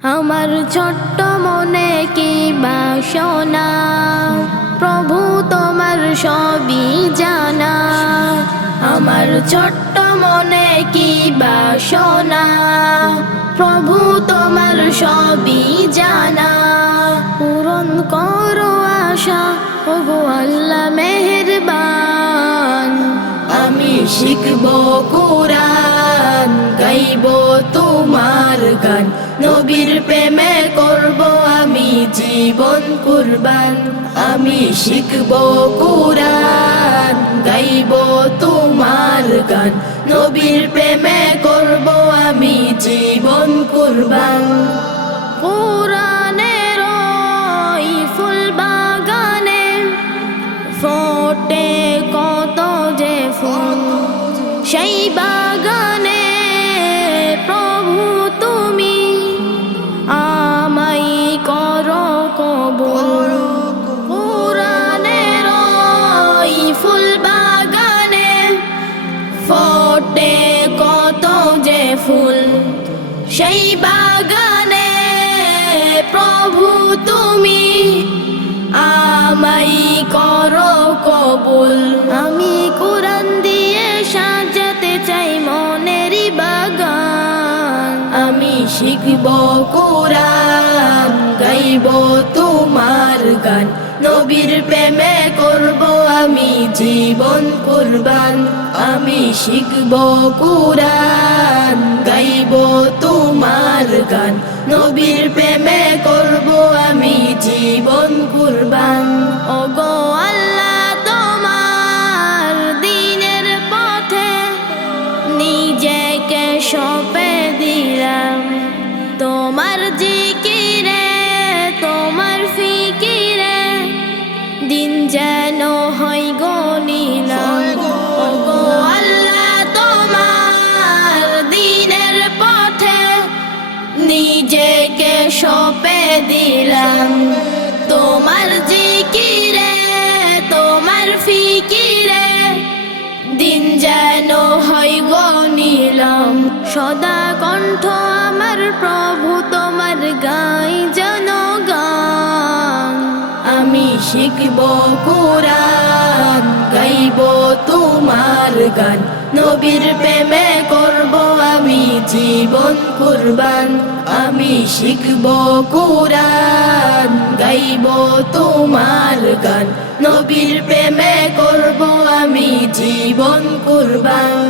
আমার ছোট্ট মনে কি বাসনা, প্রভু তোমার সবই জানা। আমার ছোট্ট মনে কি বাসনা, প্রভু তোমার সবই জানা। পূরণ করো আশা, ওগো আল্লাহ মেহেরবান। আমি শিখব কুরআন, গাইব তোমার গান, নবীর প্রেমে করব আমি জীবন কুরবান। আমি শিখব কুরআন, গাইব তোমার গান, নবীর প্রেমে করব আমি জীবন কুরবান। কুরআনের ওই ফুল বাগানে ফোটে কত যে ফুল, সেই বাগানে প্রভু তুমি আমায় করো কবুল। কুরআনের ওই ফুল বাগানে ফোটে কত যে ফুল, সেই বাগানে প্রভু তুমি আমায় করো কবুল। আমি কুরআন দিয়ে সাজাতে চাই মনেরই বাগান। আমি শিখব কুরআন, গাইব তোমার গান, নবীর প্রেমে করব আমি জীবন কুরবান। আমি শিখব কুরআন, গাইব তোমার গান, নবীর প্রেমে করব আমি জীবন কুরবান। ওগো আল্লাহ তোমার দ্বীনের পথে নিজেকে সঁপে দিলাম। তোমার জিকিরে তোমার ফিকিরে দিন যেন হয় গনিলাম। ওগো আল্লাহ তোমার দ্বীনের পথে নিজেকে সঁপে দিলাম। তোমার জিকিরে তোমার ফিকিরে দিন যেন হয় গনিলাম। সদা কণ্ঠ আমার প্রভু তোমার গাই যেন গান। আমি শিখব কুরআন, গাইব তোমার গান, নবীর প্রেমে করব আমি জীবন কুরবান। আমি শিখব কুরআন, গাইব তোমার গান, নবীর প্রেমে করব আমি জীবন কুরবান।